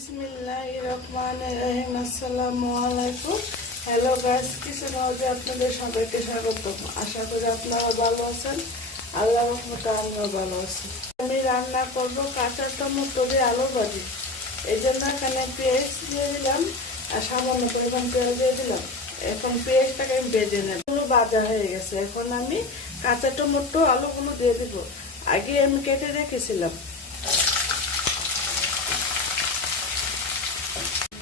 বিসমিল্লাহির রহমানির রহিম। আসসালামু আলাইকুম। হ্যালো গাইস, কিচেন হাউসে আপনাদের সবাইকে স্বাগত। আশা করি আপনারা ভালো আছেন। আল্লাহর রহমতে আমিও ভালো আছি। আমি রান্না করব কাঁচা টমেটো দিয়ে আলু ভাজি। এই জন্য এখানে পেঁয়াজ দিয়ে দিলাম আর সামান্য পরিমাণ তেল দিয়ে দিলাম। এখন পেঁয়াজটাকে আমি ভেজে নেব। আলু ভাজা হয়ে গেছে, এখন আমি কাঁচা টমেটো আলুগুলো দিয়ে দিব। আগে আমি কেটে রেখেছিলাম।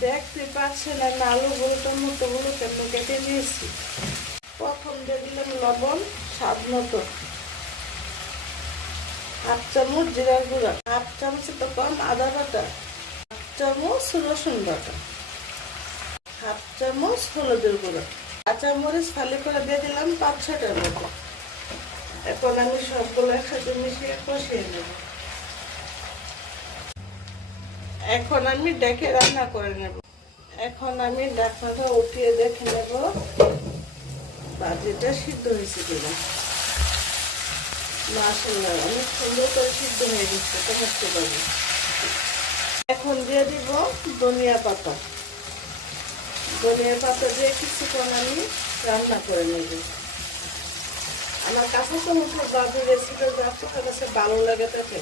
দেখতে পাচ্ছেন আমি আলুগুলো টমেটোগুলো কেমন কেটে নিয়েছি। প্রথম দিয়ে দিলাম লবণ স্বাদ মতো, হাফ চামচ জিরার গুঁড়া, হাফ চামচে তো কম আদা বাটা, হাফ চামচ রসুন বাটা, হাফ চামচ হলুদের গুঁড়া, কাঁচামরিচ ফালি করে দিয়ে দিলাম 5-6টার মতো। এখন আমি সবগুলো একসাথে মিশিয়ে কষিয়ে নেব। এখন আমি ডেকে রান্না করে নেব। এখন আমি ঢাকনাটা উঠিয়ে দেখে নেব ভাজিটা সিদ্ধ হয়েছে কিনা। মাশাআল্লাহ, অনেক সুন্দর করে সিদ্ধ হয়ে গেছে টমেটো ভাজি। এখন দিয়ে দিব ধনিয়া পাতা। ধনিয়া পাতা দিয়ে কিছুক্ষণ আমি রান্না করে নেব। আমার কাছে টমেটোর ভাজি রেসিপি আপনার কাছে ভালো লাগে থাকে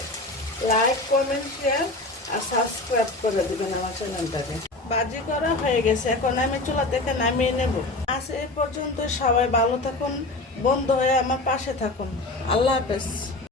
লাইক, কমেন্ট, শেয়ার আর সাবস্ক্রাইব করে দিবেন আমার চ্যানেলটাকে। ভাজি করা হয়ে গেছে, এখন আমি চুলা থেকে নামিয়ে নেব। আজ এই পর্যন্ত, সবাই ভালো থাকুন, বন্ধু হয়ে আমার পাশে থাকুন। আল্লাহ হাফেজ।